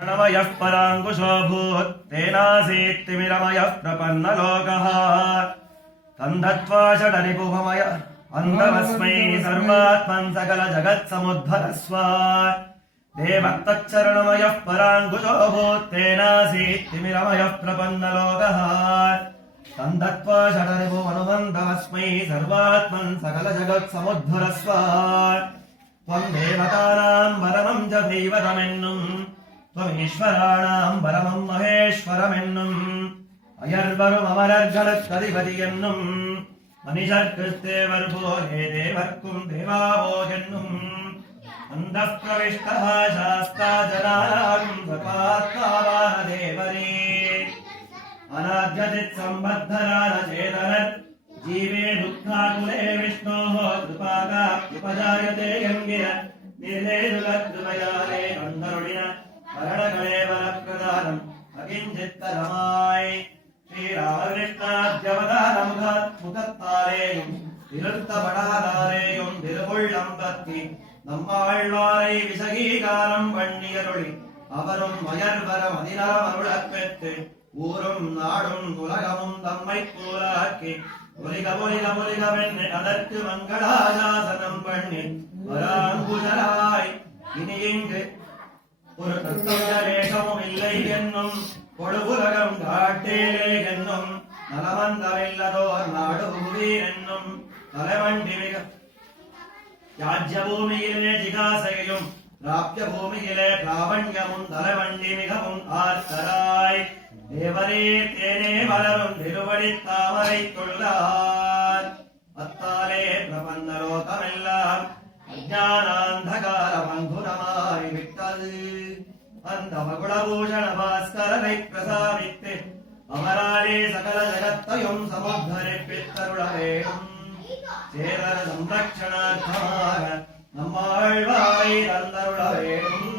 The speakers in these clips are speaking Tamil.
प्रणवयः पराङ्कुशोऽभूत् तेनासीत्तिमिरमयः प्रपन्नलोकः तन्धत्वा षडरिपुभमय अन्धमस्मै सर्वात्मन् सकलजगत्समुद्धरस्व देवः तच्चरणमयः पराङ्कुशोऽभूत् तेनासीत्तिमिरमयः प्रपन्नलोकः तन्धत्वा षडरिपुमनुबन्धमस्मै सर्वात्मन् सकलजगत्समुद्धरस्व त्वं देवतानां परमं च दैवतमेन्नुम् त्वमीश्वराणाम् परमम् महेश्वरमेन्नुम् अयर्वरुम् अमरर्गणत्कधिपति एन्नुम् मनिषर्कृत्तेवर्भो हे देवर्कुम् देवावोजन्नुम् अन्तः प्रविष्टः शास्ता जनानाम् सपात्तावानदेवरी अनाद्यचित्सम्बद्धरानचेतनत् जीवे दुःखाकुले विष्णोः कृपाकाप्युपजायते गङ्गिर निर्देशुलकृपयाले अन्धरुणिन वरणगणे वरप्रदानम् अकिञ्चित्तरमाय श्रीरामकृष्णाद्यवतारमुखात् मुखत्तालेयुम् திருத்தபடாதாரேயும் திருவுள்ளம் பத்தி நம்மாழ்வாரை விசகீகாரம் பண்ணியருளி அவரும் மயர்வரம் அதினாம் அருளப் பெற்று ஊரும் நாடும் உலகமும் தம்மை கூறாக்கி ஒலிக ஒலிக ஒலிகவென்று அதற்கு மங்களாசாசனம் பண்ணி வராங்குஜராய் இனி இங்கு ஒரு கர்த்தவ்ய வேஷமும் இல்லை என்னும் பொழுவுலகம் காட்டேலே என்னும் நலமந்தமில்லதோர் நாடு புவீர் என்னும் தலைவண்டி மிக யாஜ்ய பூமியிலே ஜிகாசையும் பிராப்ய பூமியிலே பிராவண்யமும் தலைவண்டி மிகவும் ஆர்த்தராய் தேவரே தேனே வளரும் திருவடி தாமரை கொள்ளார் அத்தாலே பிரபந்த லோகமெல்லாம் அஜானாந்தகார பந்துரமாய் விட்டது அந்த மகுடபூஷண பாஸ்கரனை பிரசாதித்து அமராலே சகல ஜகத்தையும் சமுத்தரிப்பித்தருள வேணும் சேதன சம்ரக்ஷணார்த்தமாக நம்மாழ்வாரை தந்தருள வேணும்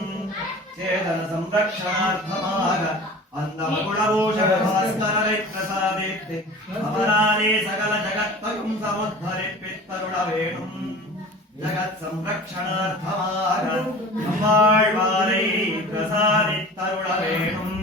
சேதன சம்ரக்ஷணார்த்தமாக அந்த மகுடபூஷண பாஸ்கரனை பிரசாதித்து அமராலே சகல ஜகத்தையும் சமுத்தரிப்பித்தருள வேணும் ஜகத் சம்ரக்ஷணார்த்தமாக நம்மாழ்வாரை பிரசாதித்தருள வேணும்.